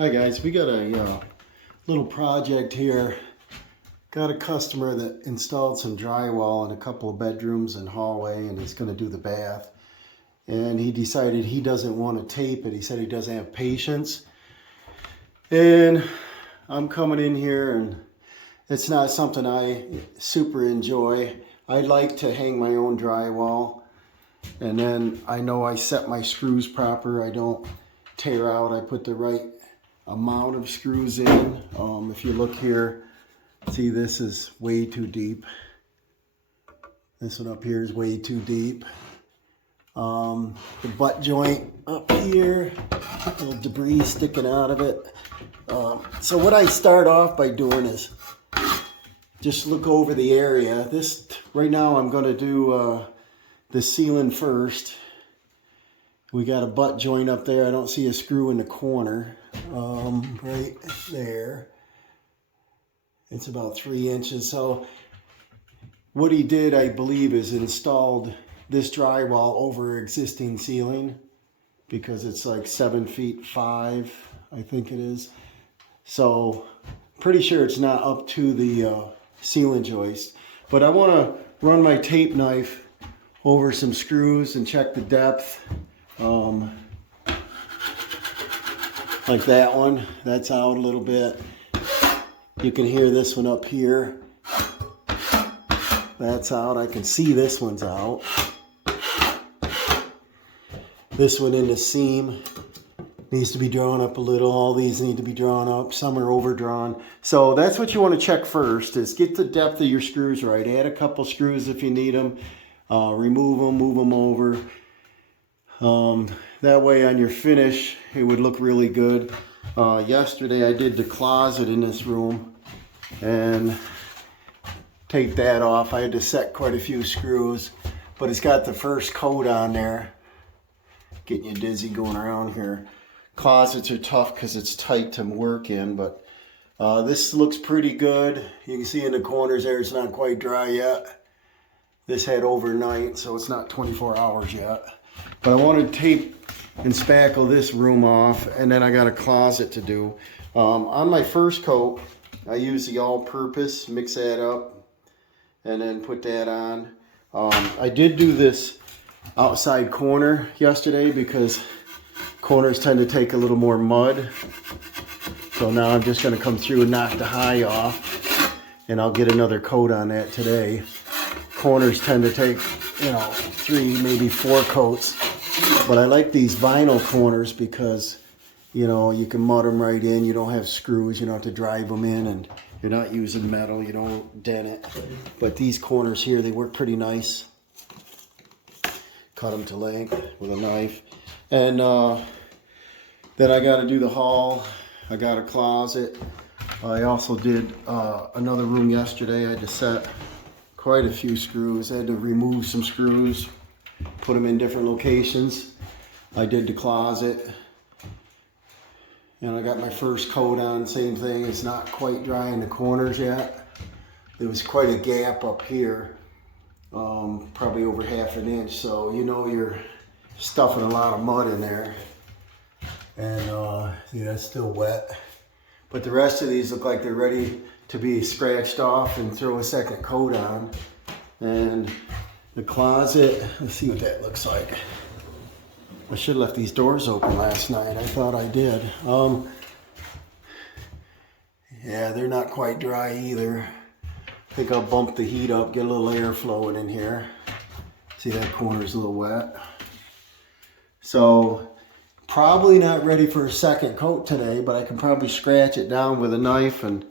Hi guys, we got a little project here. Got a customer that installed some drywall in a couple of bedrooms and hallway, and he's going to do the bath. And he decided he doesn't want to tape it. He said he doesn't have patience. And I'm coming in here, and it's not something I super enjoy. I like to hang my own drywall, and then I know I set my screws proper. I don't tear out. I put the right amount of screws in. If you look here, see, this is way too deep. This one up here is way too deep. The butt joint up here, a little debris sticking out of it. So what I start off by doing is just look over the area. This right now I'm going to do the ceiling first. We got a butt joint up there. I don't see a screw in the corner. Right there. It's about 3 inches. So what he did, I believe, is installed this drywall over existing ceiling because it's like 7 feet 5, I think it is. So pretty sure it's not up to the ceiling joist. But I want to run my tape knife over some screws and check the depth. Like that one, that's out a little bit. You can hear this one up here. That's out. I can see this one's out. This one in the seam needs to be drawn up a little. All these need to be drawn up. Some are overdrawn. So that's what you want to check first, is get the depth of your screws right. Add a couple screws if you need them. Remove them, move them over. That way on your finish, it would look really good. Yesterday I did the closet in this room and take that off. I had to set quite a few screws, but it's got the first coat on there. Getting you dizzy going around here. Closets are tough because it's tight to work in, but this looks pretty good. You can see in the corners there, it's not quite dry yet. This had overnight, so it's not 24 hours yet. But I want to tape and spackle this room off, and then I got a closet to do. On my first coat, I use the all-purpose, mix that up, and then put that on. I did do this outside corner yesterday because corners tend to take a little more mud. So now I'm just going to come through and knock the high off, and I'll get another coat on that today. Corners tend to take, 3, maybe 4 coats. But I like these vinyl corners because, you can mud them right in. You don't have screws. You don't have to drive them in, and you're not using metal. You don't dent it. But these corners here, they work pretty nice. Cut them to length with a knife. And then I got to do the hall. I got a closet. I also did another room yesterday. I had to set quite a few screws. I had to remove some screws, put them in different locations. I did the closet, and I got my first coat on. Same thing, it's not quite dry in the corners yet. There was quite a gap up here, probably over 1/2 inch, so you're stuffing a lot of mud in there. And it's still wet. But the rest of these look like they're ready to be scratched off and throw a second coat on. And the closet, let's see what that looks like. I should have left these doors open last night. I thought I did. Yeah, they're not quite dry either. I think I'll bump the heat up, get a little air flowing in here. See, that corner's a little wet. So probably not ready for a second coat today, but I can probably scratch it down with a knife and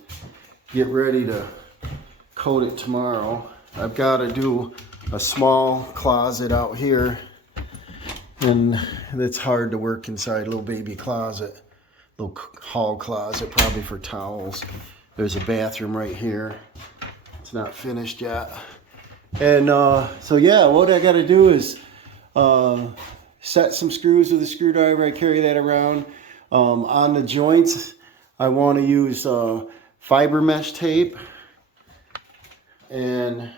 get ready to coat it tomorrow. I've got to do a small closet out here, and it's hard to work inside. A little baby closet, little hall closet, probably for towels. There's a bathroom right here. It's not finished yet. And so yeah, what I got to do is set some screws with a screwdriver. I carry that around. On the joints, I want to use fiber mesh tape, and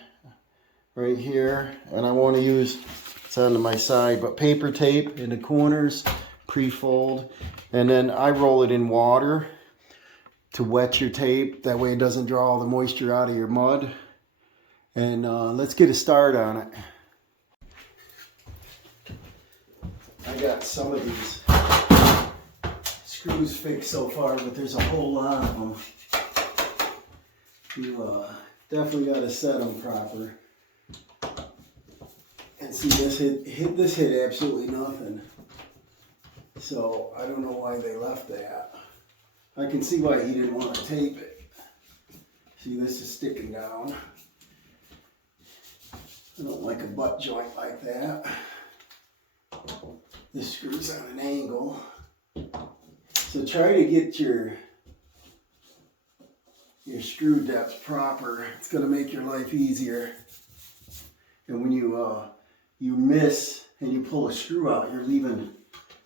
right here, and I want to use, it's on my side, but paper tape in the corners, pre-fold, and then I roll it in water to wet your tape. That way it doesn't draw all the moisture out of your mud. And let's get a start on it. I got some of these screws fixed so far, but there's a whole lot of them. You definitely got to set them proper. And see, this hit absolutely nothing. So I don't know why they left that. I can see why he didn't want to tape it. See, this is sticking down. I don't like a butt joint like that. This screw's on an angle. So try to get your screw depth proper. It's going to make your life easier. And when you miss and you pull a screw out, you're leaving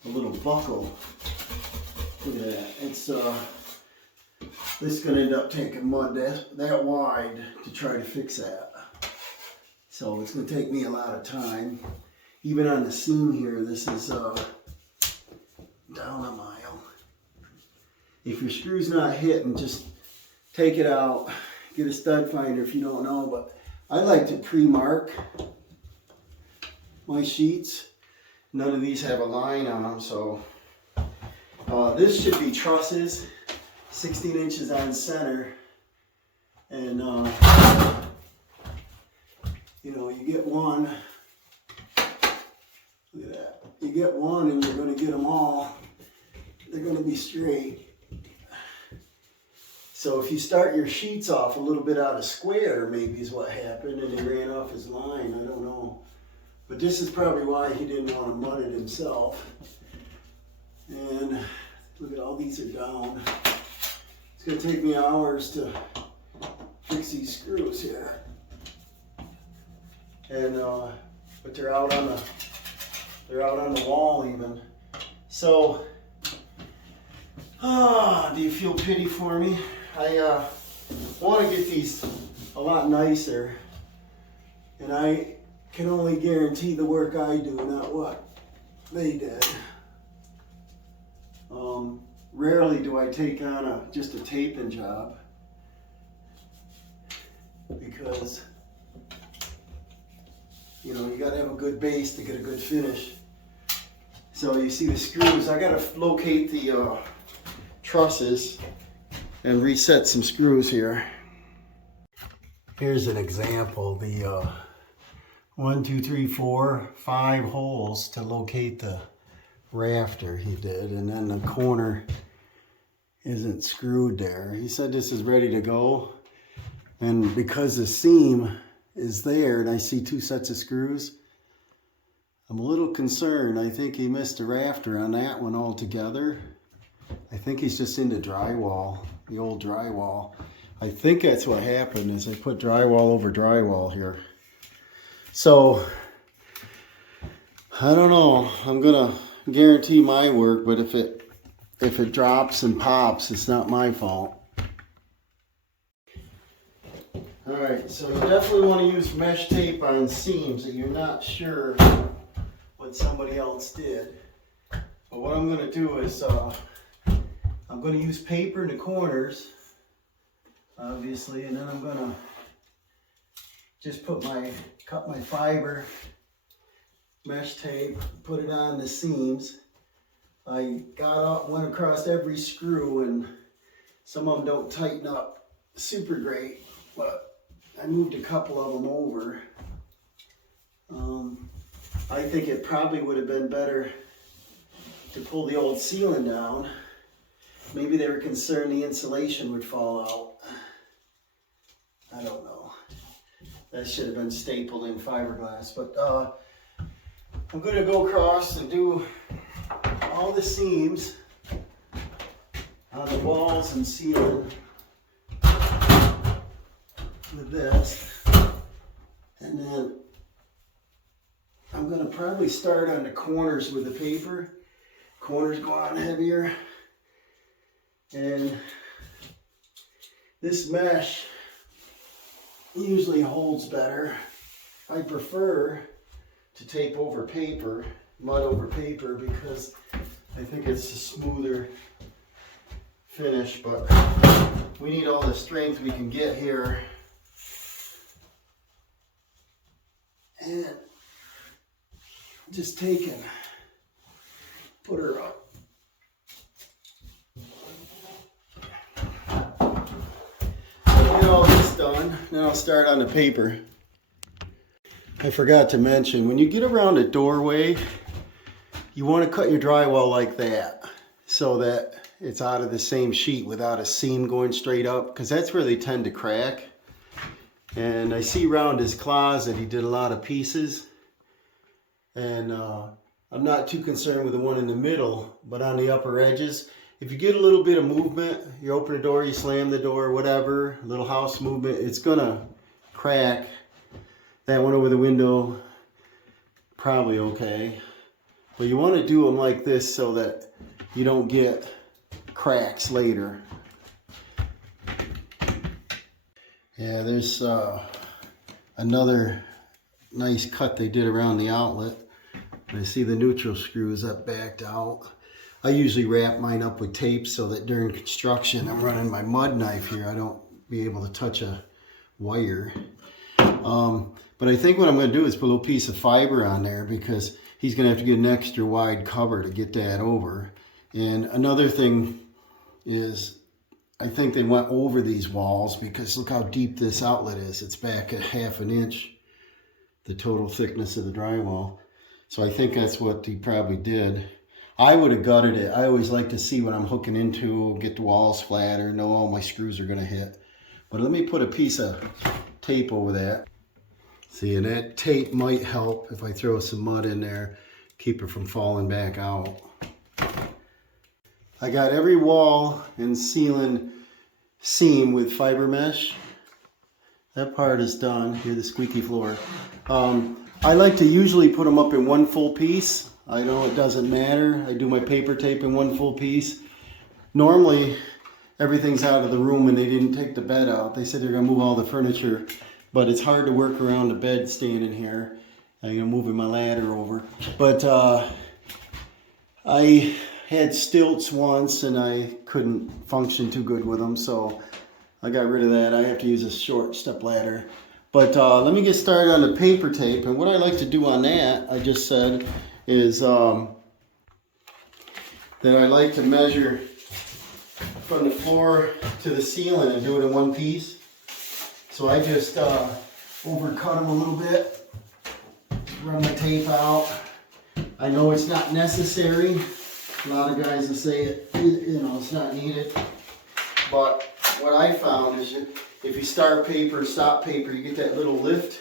a little buckle. Look at that. It's this is going to end up taking mud that wide to try to fix that. So it's going to take me a lot of time. Even on the seam here, this is down a mile. If your screw's not hitting, just take it out. Get a stud finder if you don't know. But I like to pre-mark my sheets. None of these have a line on them, so this should be trusses, 16 inches on center, and you know, you get one. Look at that. You get one, and you're going to get them all. They're going to be straight. So if you start your sheets off a little bit out of square, maybe is what happened, and he ran off his line. I don't know. But this is probably why he didn't want to mud it himself. And look at all these are down. It's going to take me hours to fix these screws here. And but they're out on the wall even. So do you feel pity for me? I want to get these a lot nicer, and I can only guarantee the work I do, not what they did. Rarely do I take on just a taping job, because you know, you gotta have a good base to get a good finish. So you see the screws, I gotta locate the trusses and reset some screws here. Here's an example, the 1, 2, 3, 4, 5 holes to locate the rafter he did, and then the corner isn't screwed there. He said this is ready to go, and because the seam is there and I see 2 sets of screws, I'm a little concerned. I think he missed a rafter on that one altogether. I think he's just into drywall, the old drywall. I think that's what happened, is I put drywall over drywall here. So I don't know. I'm gonna guarantee my work, but if it drops and pops, it's not my fault. Alright, so you definitely want to use mesh tape on seams that you're not sure what somebody else did. But what I'm going to do is I'm going to use paper in the corners, obviously, and then I'm going to just cut my fiber mesh tape, put it on the seams. I went across every screw, and some of them don't tighten up super great, but I moved a couple of them over. I think it probably would have been better to pull the old ceiling down. Maybe they were concerned the insulation would fall out. I don't know. That should have been stapled in fiberglass. But I'm going to go across and do all the seams on the walls and ceiling with this, and then I'm going to probably start on the corners with the paper. Corners go on heavier, and this mesh usually holds better. I prefer to tape over paper, mud over paper, because I think it's a smoother finish, but we need all the strength we can get here. And just take and put her up. Get all this done, then I'll start on the paper. I forgot to mention, when you get around a doorway, you want to cut your drywall like that so that it's out of the same sheet without a seam going straight up, because that's where they tend to crack. And I see around his closet he did a lot of pieces, and I'm not too concerned with the one in the middle, but on the upper edges, if you get a little bit of movement, you open the door, you slam the door, whatever, a little house movement, it's gonna crack. That one over the window, probably okay. But you want to do them like this so that you don't get cracks later. Yeah, there's another nice cut they did around the outlet. I see the neutral screws up backed out. I usually wrap mine up with tape so that during construction I'm running my mud knife here. I don't be able to touch a wire. But I think what I'm going to do is put a little piece of fiber on there, because he's going to have to get an extra wide cover to get that over. And another thing is, I think they went over these walls because look how deep this outlet is. It's back at 1/2 inch, the total thickness of the drywall. So I think that's what he probably did. I would have gutted it. I always like to see what I'm hooking into, get the walls flat, or know all my screws are going to hit. But let me put a piece of tape over that. See, and that tape might help if I throw some mud in there, keep it from falling back out. I got every wall and ceiling seam with fiber mesh. That part is done. Hear the squeaky floor. I like to usually put them up in one full piece. I know it doesn't matter. I do my paper tape in one full piece. Normally, everything's out of the room and they didn't take the bed out. They said they're gonna move all the furniture, but it's hard to work around the bed standing here. I'm moving my ladder over. But I had stilts once and I couldn't function too good with them, so I got rid of that. I have to use a short step ladder. But let me get started on the paper tape. And what I like to do on that, I just said, is that I like to measure from the floor to the ceiling and do it in one piece. So I just overcut them a little bit, run my tape out. I know it's not necessary. A lot of guys will say it, you know, it's not needed. But what I found is if you start paper and stop paper, you get that little lift.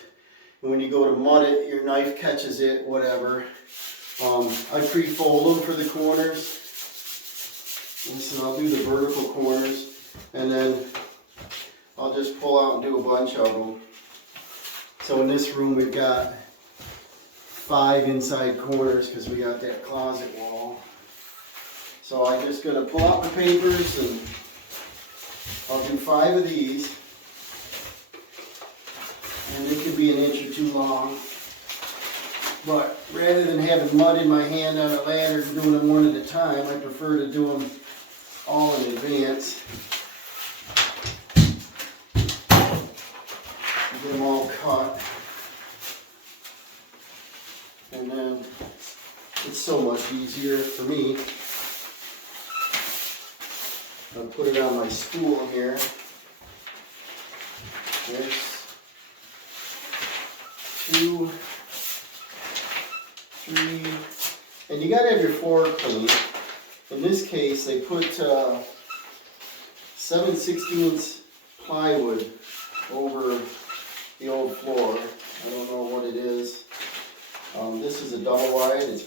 And when you go to mud it, your knife catches it, whatever. I pre-fold them for the corners. And so I'll do the vertical corners. And then I'll just pull out and do a bunch of them. So in this room we've got 5 inside corners because we got that closet wall. So I'm just going to pull out the papers and I'll do 5 of these. And they could be 1 inch or 2 long. But rather than having mud in my hand on a ladder and doing them one at a time, I prefer to do them all in advance. Get them all cut. And then it's so much easier for me. I'll put it on my spool here. There's 2, 3, and you gotta have your floor clean. In this case, they put 7/16 plywood over the old floor. I don't know what it is. This is a double wide. It's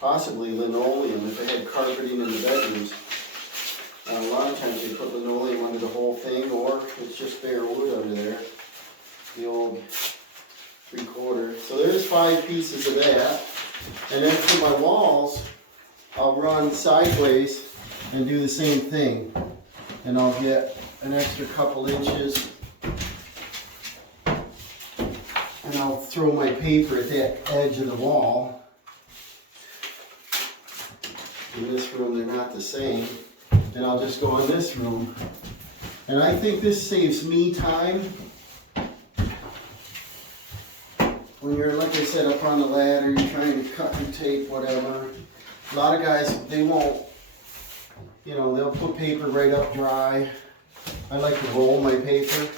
possibly linoleum if they had carpeting in the bedrooms. A lot of times they put linoleum under the whole thing, or it's just bare wood under there. The old 3/4. So there's 5 pieces of that. And then for my walls, I'll run sideways and do the same thing. And I'll get an extra couple inches. And I'll throw my paper at that edge of the wall. In this room, they're not the same. And I'll just go in this room. And I think this saves me time. When you're, like I said, up on the ladder, you're trying to cut and tape, whatever. A lot of guys, they won't, you know, they'll put paper right up dry. I like to roll my paper.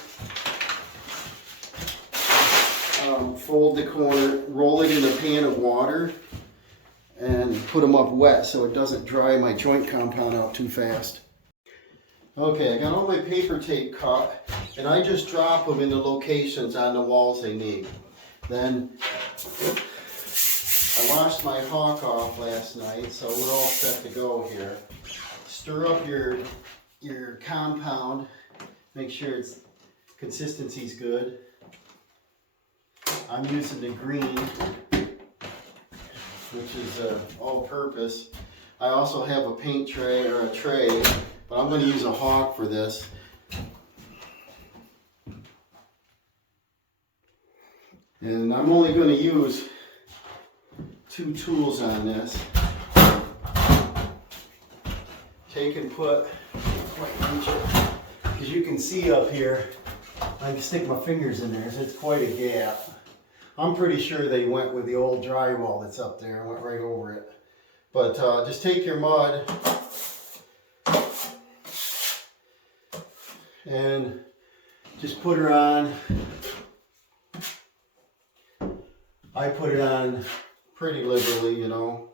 Fold the corner, roll it in a pan of water, and put them up wet so it doesn't dry my joint compound out too fast. Okay, I got all my paper tape cut, and I just drop them in the locations on the walls they need. Then I washed my hawk off last night, so we're all set to go here. Stir up your compound, make sure its consistency's good. I'm using the green, which is all-purpose. I also have a paint tray or a tray, but I'm going to use a hawk for this. And I'm only going to use 2 tools on this. Take and put, because you can see up here, I can stick my fingers in there, so it's quite a gap. I'm pretty sure they went with the old drywall that's up there and went right over it. But just take your mud and just put her on. I put it on pretty liberally, you know.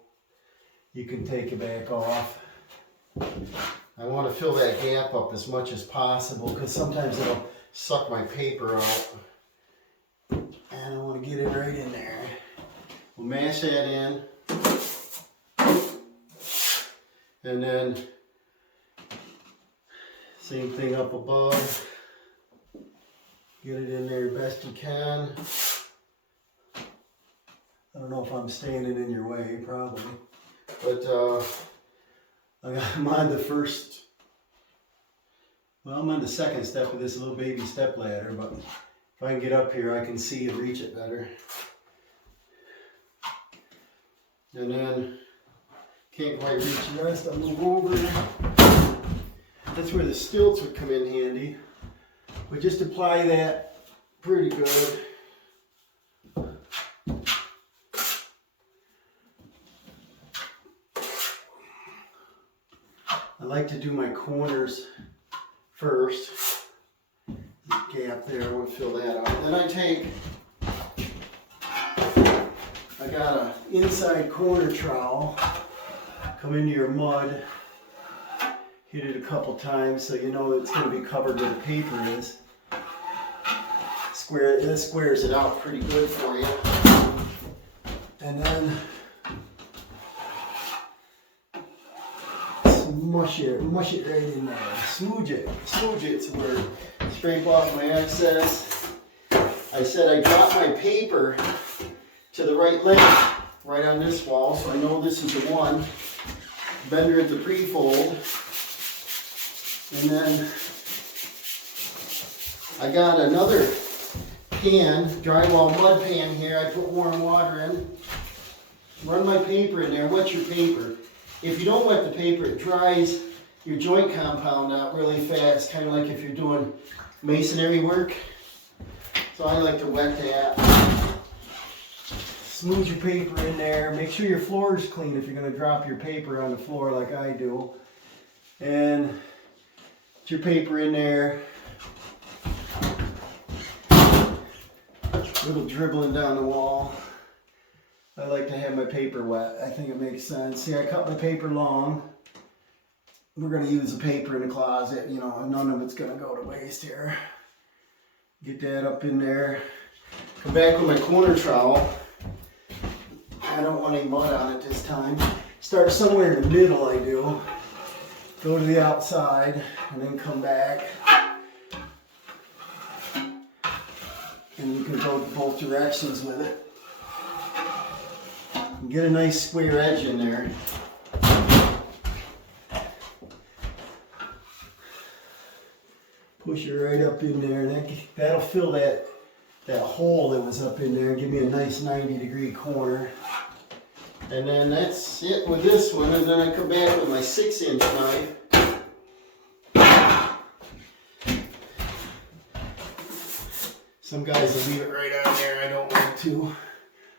You can take it back off. I want to fill that gap up as much as possible because sometimes it'll suck my paper out. And I want to get it right in there. We'll mash that in. And then same thing up above. Get it in there best you can. I don't know if I'm standing in your way, probably. But I'm on the first, well, I'm on the second step of this little baby step ladder, but if I can get up here, I can see and reach it better. And then, can't quite reach the rest, I'll move over. That's where the stilts would come in handy. But just apply that pretty good. I like to do my corners first. Gap there, I want to fill that out. Then I got an inside corner trowel. Come into your mud, hit it a couple times so you know it's going to be covered where the paper is. This squares it out pretty good for you. And then mush it right in there. Smooch it so we're scrape off my excess. I said I drop my paper to the right length, right on this wall, so I know this is the one. Bend her at the pre-fold. And then I got another pan, drywall mud pan here. I put warm water in. Run my paper in there, wet your paper. If you don't wet the paper, it dries your joint compound out really fast, kind of like if you're doing masonry work. So I like to wet that. Smooth your paper in there. Make sure your floor is clean if you're going to drop your paper on the floor like I do. And put your paper in there. A little dribbling down the wall. I like to have my paper wet. I think it makes sense. See, I cut my paper long. We're going to use the paper in the closet. You know, none of it's going to go to waste here. Get that up in there. Come back with my corner trowel. I don't want any mud on it this time. Start somewhere in the middle, I do. Go to the outside and then come back. And you can go both directions with it. And get a nice square edge in there. Push it right up in there. That'll fill that hole that was up in there. Give me a nice 90-degree corner. And then that's it with this one. And then I come back with my 6-inch knife. Some guys will leave it right on there. I don't want to.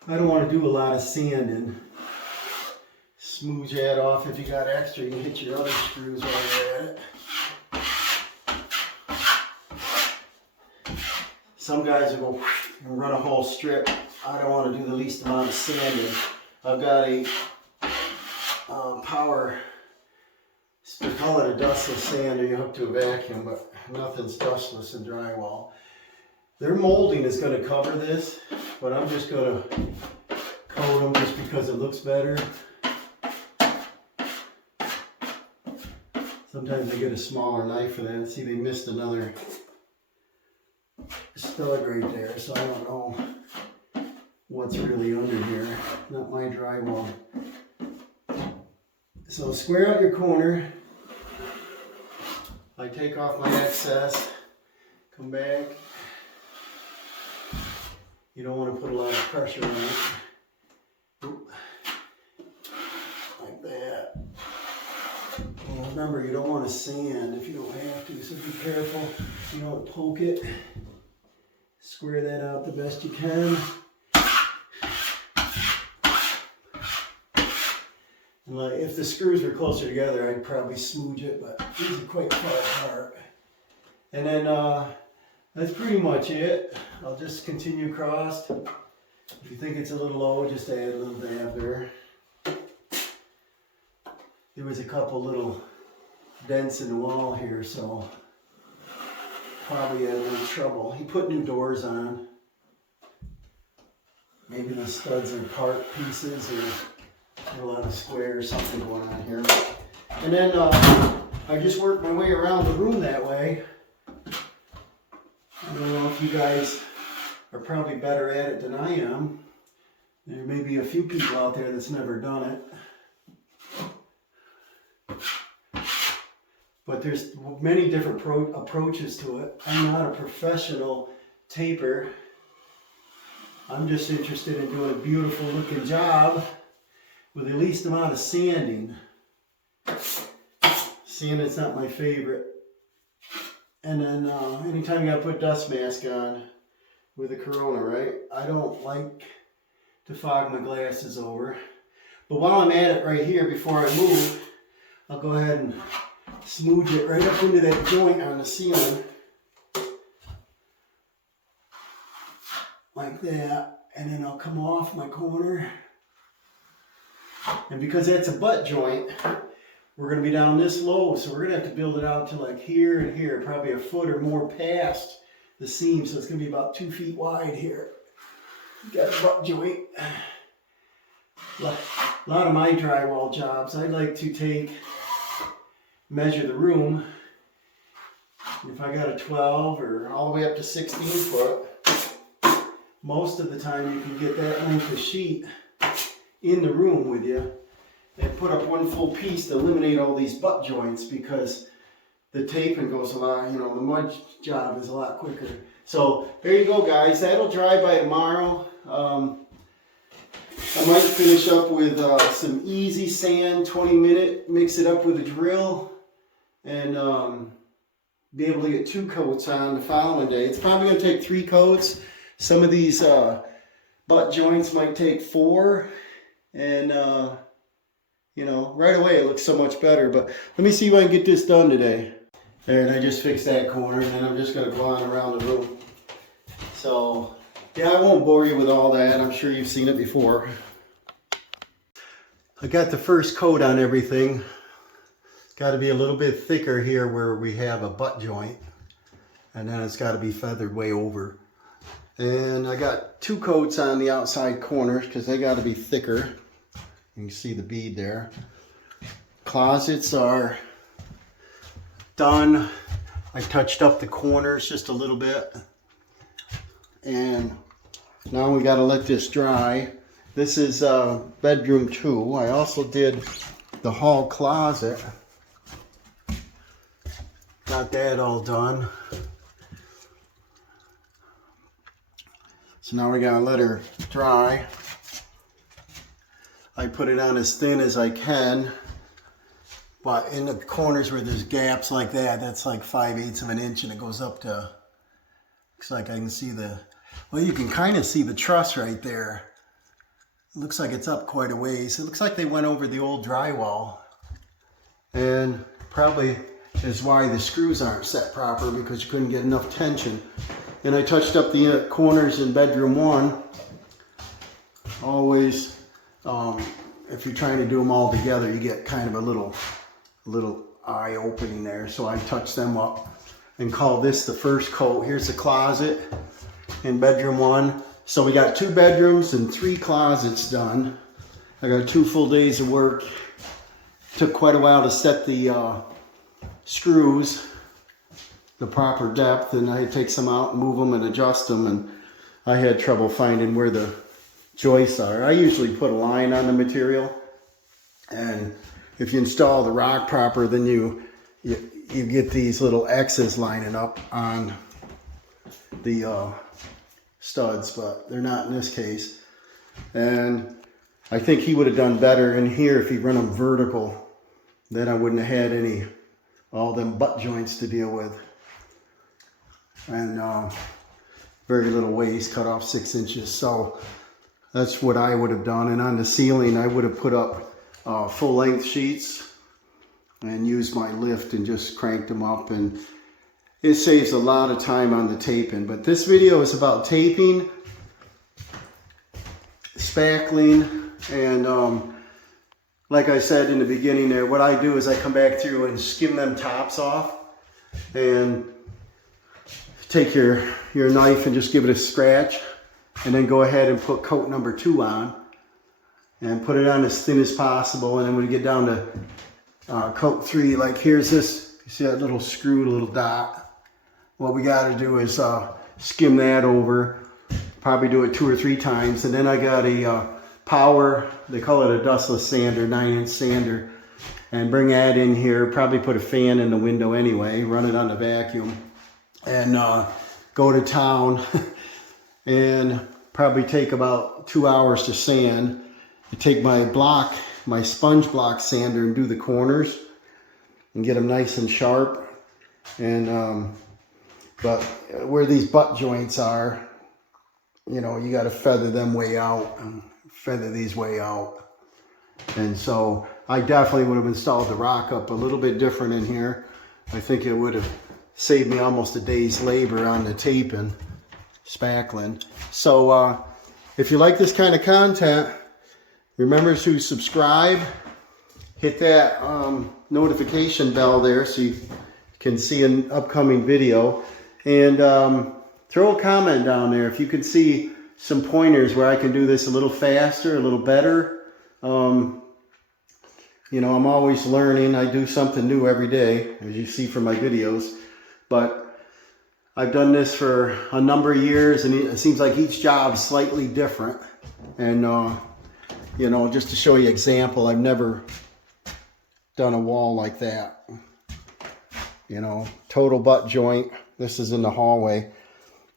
I don't want to do a lot of sanding. Smooth that off. If you got extra, you can hit your other screws while you're at it. Some guys will go and run a whole strip. I don't want to do the least amount of sanding. I've got a power, we call it a dustless sander. You hook to a vacuum, but nothing's dustless in drywall. Their molding is going to cover this, but I'm just going to coat them just because it looks better. Sometimes I get a smaller knife for that. See, they missed another stud right there, so I don't know what's really under here. Not my drywall. So square out your corner. I take off my excess, come back. You don't want to put a lot of pressure on it. Oop. Like that. And remember, you don't want to sand if you don't have to, so be careful. You don't poke it. Square that out the best you can. And like, if the screws were closer together, I'd probably smooch it, but these are quite far apart. And then that's pretty much it. I'll just continue across. If you think it's a little low, just add a little dab there. There was a couple little dents in the wall here, so probably had a little trouble. He put new doors on. Maybe the studs are part pieces or a lot of square or something going on here. And then I just worked my way around the room that way. I don't know if you guys are probably better at it than I am. There may be a few people out there that's never done it. But there's many different approaches to it. I'm not a professional taper. I'm just interested in doing a beautiful looking job with the least amount of sanding. Sanding's not my favorite. And then anytime you gotta put dust mask on with a Corona, right? I don't like to fog my glasses over. But while I'm at it right here, before I move, I'll go ahead and smooth it right up into that joint on the ceiling. Like that. And then I'll come off my corner. And because that's a butt joint, we're going to be down this low, so we're going to have to build it out to like here and here, probably a foot or more past the seam, so it's going to be about 2 feet wide here. Got a butt joint. A lot of my drywall jobs, I like to measure the room. If I got a 12 or all the way up to 16 foot, most of the time you can get that length of sheet in the room with you and put up one full piece to eliminate all these butt joints, because the taping goes a lot, you know, the mud job is a lot quicker. So there you go, guys. That'll dry by tomorrow. I might finish up with some easy sand, 20-minute, mix it up with a drill, and be able to get 2 coats on the following day. It's probably going to take 3 coats. Some of these butt joints might take 4, and you know, right away it looks so much better. But let me see if I can get this done today. And I just fixed that corner, and then I'm just going to go on around the room. So yeah, I won't bore you with all that. I'm sure you've seen it before. I got the first coat on everything. It's got to be a little bit thicker here where we have a butt joint, and then it's got to be feathered way over. And I got 2 coats on the outside corners because they got to be thicker. You can see the bead there. Closets are done. I touched up the corners just a little bit. And now we got to let this dry. This is bedroom 2. I also did the hall closet. Got that all done. So now we got to let her dry. I put it on as thin as I can. But in the corners where there's gaps like that, that's like 5/8 of an inch, and it goes up to, looks like I can see well, you can kind of see the truss right there. It looks like it's up quite a ways. It looks like they went over the old drywall. And probably is why the screws aren't set proper, because you couldn't get enough tension. And I touched up the corners in bedroom 1. Always, if you're trying to do them all together, you get kind of a little eye opening there. So I touched them up and call this the first coat. Here's the closet in bedroom 1. So we got 2 bedrooms and 3 closets done. I got 2 full days of work. Took quite a while to set the screws the proper depth, and I take some out and move them and adjust them, and I had trouble finding where the joists are. I usually put a line on the material, and if you install the rock proper, then you get these little X's lining up on the studs, but they're not in this case. And I think he would have done better in here if he run them vertical. Then I wouldn't have had all them butt joints to deal with. And very little waist, cut off 6 inches. So that's what I would have done. And on the ceiling, I would have put up full length sheets and used my lift and just cranked them up. And it saves a lot of time on the taping. But this video is about taping, spackling, and like I said in the beginning there, what I do is I come back through and skim them tops off, and take your knife and just give it a scratch, and then go ahead and put coat number 2 on and put it on as thin as possible. And then when we get down to coat 3, like here's this, you see that little screw, little dot? What we got to do is skim that over, probably do it 2 or 3 times. And then I got a power, they call it a dustless sander, 9-inch sander, and bring that in here, probably put a fan in the window anyway, run it on the vacuum, and go to town and probably take about 2 hours to sand. I take my sponge block sander, and do the corners and get them nice and sharp. And but where these butt joints are, you know, you got to feather them way out and feather these way out. And so I definitely would have installed the rock up a little bit different in here. I think it would have saved me almost a day's labor on the taping, spackling. So if you like this kind of content, remember to subscribe, hit that notification bell there so you can see an upcoming video, and throw a comment down there if you can see some pointers where I can do this a little faster, a little better. You know, I'm always learning. I do something new every day, as you see from my videos. But I've done this for a number of years, and it seems like each job is slightly different. And, you know, just to show you an example, I've never done a wall like that. You know, total butt joint. This is in the hallway.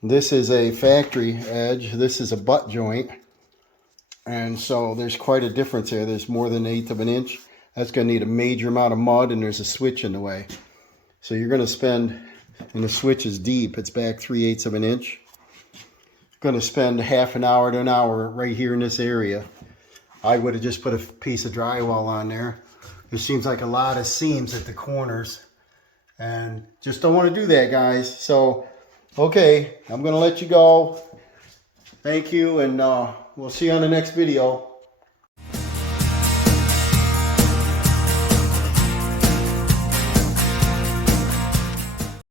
This is a factory edge. This is a butt joint. And so there's quite a difference there. There's more than 1/8 of an inch. That's going to need a major amount of mud, and there's a switch in the way. So you're going to spend, and the switch is deep. It's back 3/8 of an inch. Going to spend half an hour to an hour right here in this area. I would have just put a piece of drywall on there. There seems like a lot of seams at the corners, and just don't want to do that, guys. So, okay, I'm going to let you go. Thank you, and we'll see you on the next video.